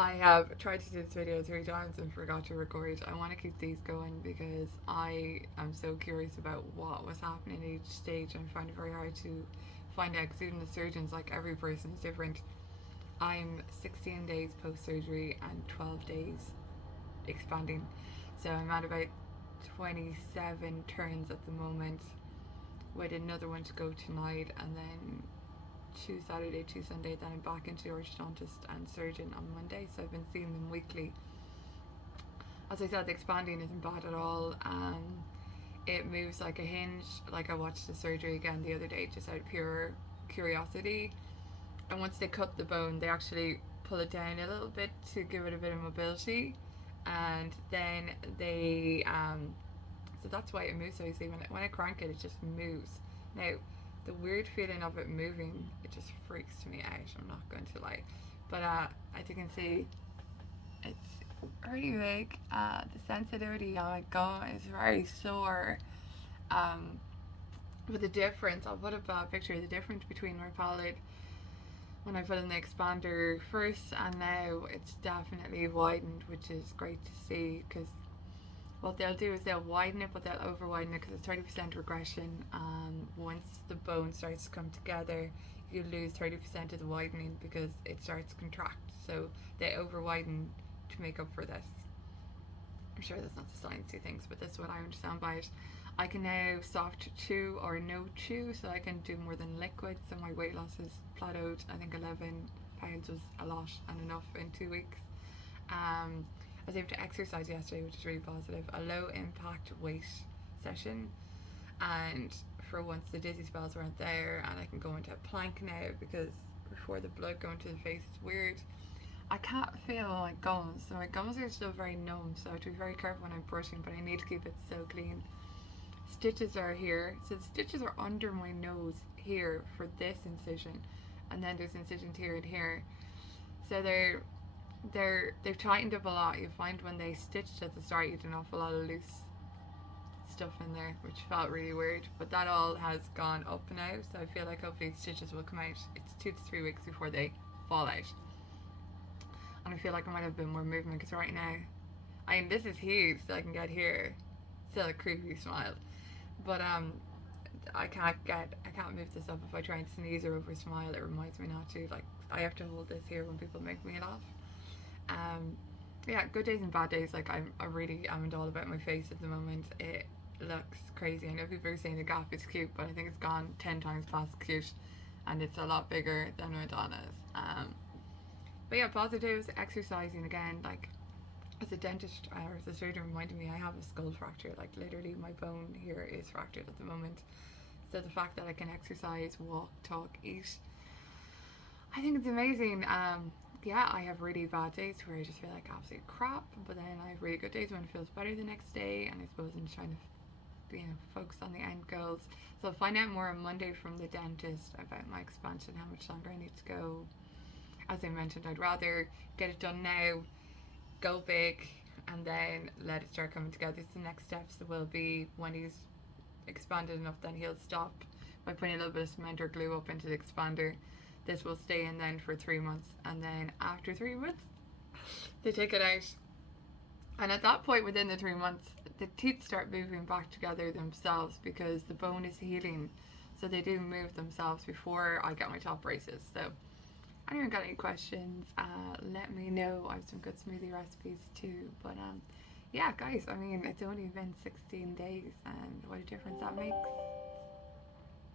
I have tried to do this video 3 times and forgot to record. I want to keep these going because I am so curious about what was happening at each stage. I find it very hard to find out because even the surgeons, like every person is different. I'm 16 days post surgery and 12 days expanding. So I'm at about 27 turns at the moment with another one to go tonight, and then two Saturday, two Sunday, then I'm back into the orthodontist and surgeon on Monday. So I've been seeing them weekly. As I said, the expanding isn't bad at all. It moves like a hinge. Like I watched the surgery again the other day just out of pure curiosity. And once they cut the bone, they actually pull it down a little bit to give it a bit of mobility. And then so that's why it moves so easily. When I crank it, it just moves. Now, the weird feeling of it moving, it just freaks me out. I'm not going to lie, but as you can see, it's pretty big. The sensitivity on my gum is very sore. Um, but the difference, I'll put up a picture of the difference between my palate when I put in the expander first and now. It's definitely widened, which is great to see because what they'll do is they'll widen it, but they'll over widen it because it's 30% regression. And once the bone starts to come together, you lose 30% of the widening because it starts to contract. So they over widen to make up for this. I'm sure that's not the sciencey things, but that's what I understand by it. I can now soft chew or no chew, so I can do more than liquid. So my weight loss has plateaued. I think 11 pounds was a lot and enough in 2 weeks. I was able to exercise yesterday, which is really positive. A low impact weight session, and for once the dizzy spells weren't there, and I can go into a plank now because before the blood going to the face is weird. I can't feel my gums, so my gums are still very numb, so I have to be very careful when I'm brushing, but I need to keep it so clean. Stitches are here, so the stitches are under my nose here for this incision, and then there's incisions here and here. So they've tightened up a lot. You find when they stitched at the start, you had an awful lot of loose stuff in there, which felt really weird. But that all has gone up now, so I feel like hopefully the stitches will come out. It's 2 to 3 weeks before they fall out, and I feel like I might have a bit more movement because right now, I mean, this is huge, so I can get here. Still a creepy smile, but I can't move this up. If I try and sneeze or over smile, it reminds me not to. Like I have to hold this here when people make me laugh. Um, yeah, good days and bad days. Like I really am all about my face at the moment. It looks crazy. I know people are saying the gap is cute, but I think it's gone 10 times past cute, and it's a lot bigger than Madonna's. But yeah, positives. Exercising again. Like as a dentist or as a surgeon reminded me, I have a skull fracture. Like literally, my bone here is fractured at the moment. So the fact that I can exercise, walk, talk, eat, I think it's amazing. Yeah, I have really bad days where I just feel like absolute crap, but then I have really good days when it feels better the next day, and I suppose I'm trying to, focus on the end goals. So I'll find out more on Monday from the dentist about my expansion, how much longer I need to go. As I mentioned, I'd rather get it done now, go big, and then let it start coming together. So the next steps will be when he's expanded enough, then he'll stop by putting a little bit of cement or glue up into the expander. This will stay in then for 3 months, and then after 3 months, they take it out. And at that point, within the 3 months, the teeth start moving back together themselves because the bone is healing. So they do move themselves before I get my top braces. So, anyone got any questions? Let me know. I have some good smoothie recipes too. But yeah, guys, I mean, it's only been 16 days, and what a difference that makes.